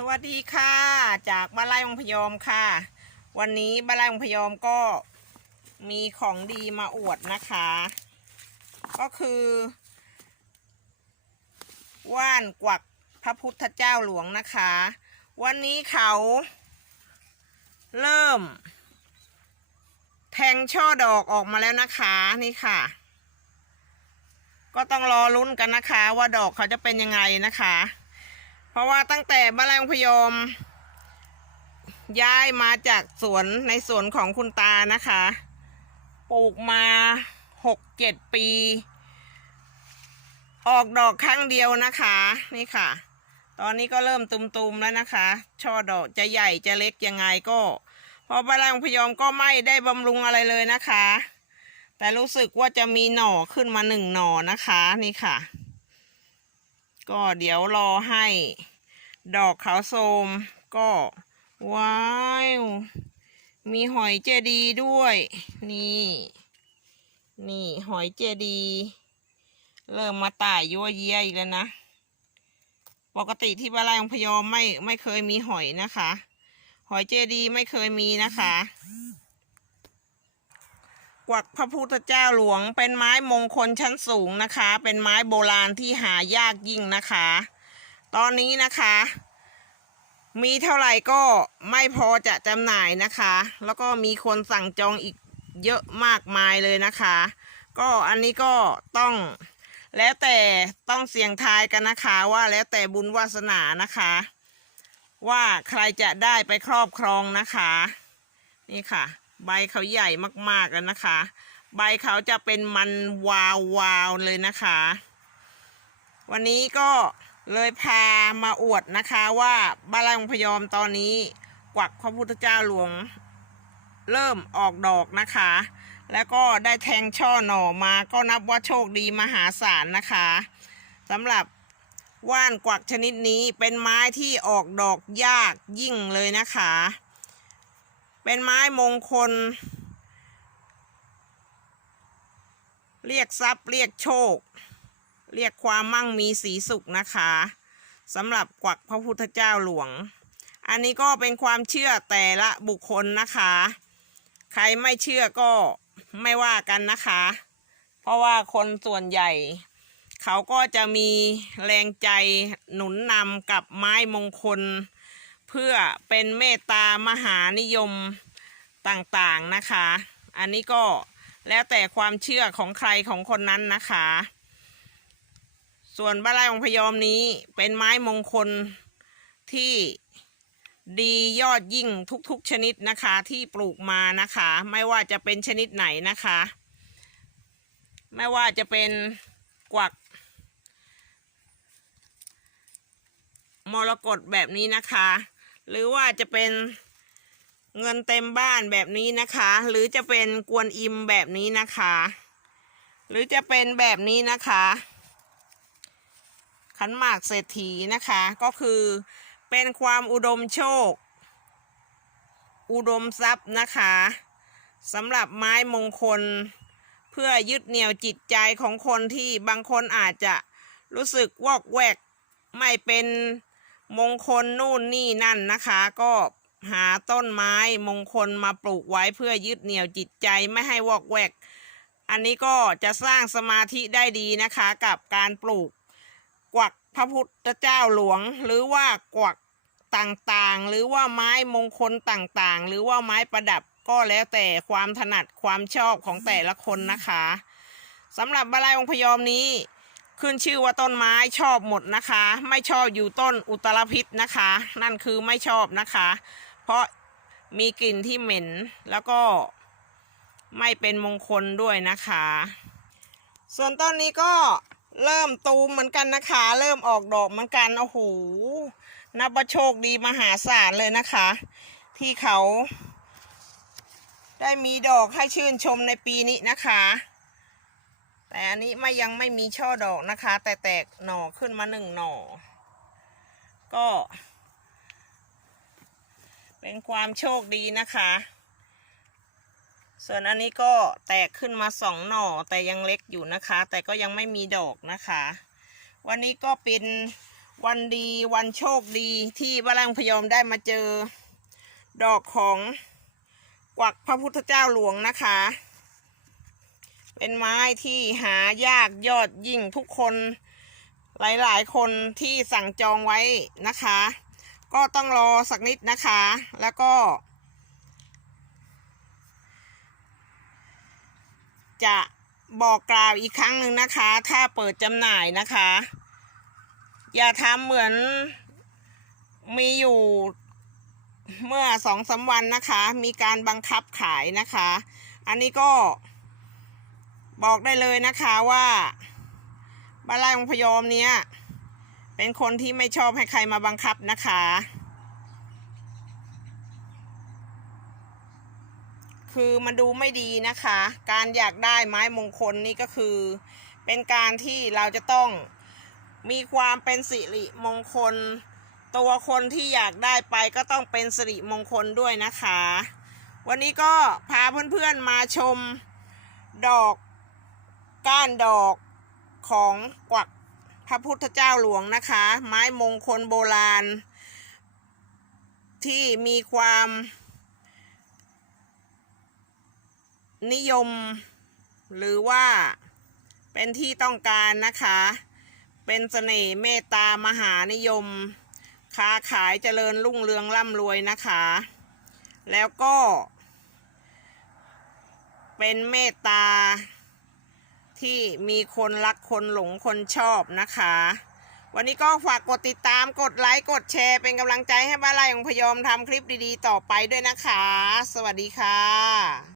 สวัสดีค่ะ จากบ้านไร่องพยอมค่ะ วันนี้บ้านไร่องพยอมก็มีของดีมาอวดนะคะ ก็คือ ว่านกวักพระพุทธเจ้าหลวงนะคะ วันนี้เขาเริ่ม แทงช่อดอกออกมาแล้วนะคะนี่ค่ะ ก็ต้องรอลุ้นกันนะคะ ว่าดอกเขาจะเป็นยังไงนะคะ ราะว่าตั้งแต่บ้านแรงพยอม ย้ายมาจากสวนในสวนของคุณตานะคะ ปลูกมาหกเจ็ดปี ออกดอกครั้งเดียวนะคะ นี่ค่ะ ตอนนี้ก็เริ่มตุมๆแล้วนะคะ ช่อดอกจะใหญ่จะเล็กยังไงก็เพอบ้านแรงพยอมก็ไม่ได้บำรุงอะไรเลยนะคะ แต่รู้สึกว่าจะมีหน่อขึ้นมาหนึ่งหน่อนะคะ นี่ค่ะ ก็เดี๋ยวรอให้ ดอกขาวโทมก็ว้าวมีหอยเจดีย์ด้วย นี่ นี่หอยเจดีย์เริ่มมาต่ายยั่วเยียอีกแล้วนะ ปกติที่บ้านไร่ของพยอมไม่ไม่เคยมีหอยนะคะ หอยเจดีย์ไม่เคยมีนะคะ กวักพระพุทธเจ้าหลวง เป็นไม้มงคลชั้นสูงนะคะ เป็นไม้โบราณที่หายากยิ่งนะคะ ตอนนี้นะคะ มีเท่าไหร่ก็ไม่พอจะจำหน่ายนะคะ แล้วก็มีคนสั่งจองอีกเยอะมากมายเลยนะคะ ก็อันนี้ก็ต้องแล้วแต่ต้องเสี่ยงทายกันนะคะว่าแล้วแต่บุญวาสนานะคะ ว่าใครจะได้ไปครอบครองนะคะ นี่ค่ะ ใบเขาใหญ่มากๆแล้วนะคะ ใบเขาจะเป็นมันวาววาวๆเลยนะคะ วันนี้ก็เลยพามาอวดนะคะว่าบ้านไร่องพยอมตอนนี้กวักพระพุทธเจ้าหลวงเริ่มออกดอกนะคะ แล้วก็ได้แทงช่อหน่อมาก็นับว่าโชคดีมหาศาลนะคะสำหรับว่านกวักชนิดนี้เป็นไม้ที่ออกดอกยากยิ่งเลยนะคะ เป็นไม้มงคล เรียกทรัพย์เรียกโชค เรียกความมั่งมีสีสุขนะคะสำหรับกวักพระพุทธเจ้าหลวง อันนี้ก็เป็นความเชื่อแต่ละบุคคลนะคะ ใครไม่เชื่อก็ไม่ว่ากันนะคะ เพราะว่าคนส่วนใหญ่ เขาก็จะมีแรงใจหนุนนำกับไม้มงคล เพื่อเป็นเมตตามหานิยมต่างๆนะคะ อันนี้ก็แล้วแต่ความเชื่อของใครของคนนั้นนะคะ ส่วนบ้านไร่องพยอมนี้เป็นไม้มงคลที่ดียอดยิ่งทุกๆชนิดนะคะที่ปลูกมานะคะ ไม่ว่าจะเป็นชนิดไหนนะคะ ไม่ว่าจะเป็นกวักมรกตแบบนี้นะคะ หรือว่าจะเป็นเงินเต็มบ้านแบบนี้นะคะ หรือจะเป็นกวนอิมแบบนี้นะคะ หรือจะเป็นแบบนี้นะคะ ขันหมากเศรษฐีนะคะ ก็คือเป็นความอุดมโชค อุดมทรัพย์นะคะสำหรับไม้มงคล เพื่อยึดเหนี่ยวจิตใจของคนที่บางคนอาจจะรู้สึกวอกแวกไม่เป็น มงคลนู่นนี่นั่นนะคะ ก็หาต้นไม้มงคลมาปลูกไว้เพื่อยึดเหนี่ยวจิตใจไม่ให้วอกแวก อันนี้ก็จะสร้างสมาธิได้ดีนะคะ กับการปลูกกวักพระพุทธเจ้าหลวง หรือว่ากวักต่างๆ หรือว่าไม้มงคลต่างๆ หรือว่าไม้ประดับก็แล้วแต่ความถนัดความชอบของแต่ละคนนะคะสำหรับบาลายองพยอมนี้ ขึ้นชื่อว่าต้นไม้ชอบหมดนะคะ ไม่ชอบอยู่ต้นอุตรพิษนะคะ นั่นคือไม่ชอบนะคะ เพราะมีกลิ่นที่เหม็นแล้วก็ไม่เป็นมงคลด้วยนะคะ ส่วนต้นนี้ก็เริ่มตูมเหมือนกันนะคะ เริ่มออกดอกเหมือนกันโอ้โหนับว่าโชคดีมหาศาลเลยนะคะ ที่เขาได้มีดอกให้ชื่นชมในปีนี้นะคะ แต่อันนี้ไม่ยังไม่มีช่อดอกนะคะ แต่แตกหน่อขึ้นมาหนึ่งหน่อ ก็ เป็นความโชคดีนะคะ ส่วนอันนี้ก็แตกขึ้นมาสองหน่อแต่ยังเล็กอยู่นะคะ แต่ก็ยังไม่มีดอกนะคะ วันนี้ก็เป็นวันดีวันโชคดีที่บ้านไร่องพยอมได้มาเจอ ดอกของกวักพระพุทธเจ้าหลวงนะคะ เป็นไม้ที่หายากยอดยิ่งทุกคนหลายๆ คนที่สั่งจองไว้นะคะ ก็ต้องรอสักนิดนะคะ แล้วก็ จะบอกกล่าวอีกครั้งหนึ่งนะคะ ถ้าเปิดจำหน่ายนะคะ อย่าทำเหมือนมีอยู่เมื่อสองสามวันนะคะ มีการบังคับขายนะคะ อันนี้ก็ บอกได้เลยนะคะว่าบ้านไร่องพยอมเนี้ยเป็นคนที่ไม่ชอบให้ใครมาบังคับนะคะ คือมันดูไม่ดีนะคะ การอยากได้ไม้มงคลนี่ก็คือ เป็นการที่เราจะต้องมีความเป็นสิริมงคล ตัวคนที่อยากได้ไปก็ต้องเป็นสิริมงคลด้วยนะคะ วันนี้ก็พาเพื่อนๆมาชมดอก ก้านดอกของกวักพระพุทธเจ้าหลวงนะคะ ไม้มงคลโบราณ ที่มีความ นิยม หรือว่าเป็นที่ต้องการนะคะ เป็นเสน่ห์เมตตามหานิยม ค้าขายเจริญรุ่งเรืองร่ำรวยนะคะ แล้วก็ เป็นเมตตา ที่มีคนรักคนหลงคนชอบนะคะ วันนี้ก็ฝากกดติดตามกดไลค์กดแชร์เป็นกำลังใจให้บ้านไร่ของพยอมทำคลิปดีๆ ต่อไปด้วยนะคะ สวัสดีค่ะ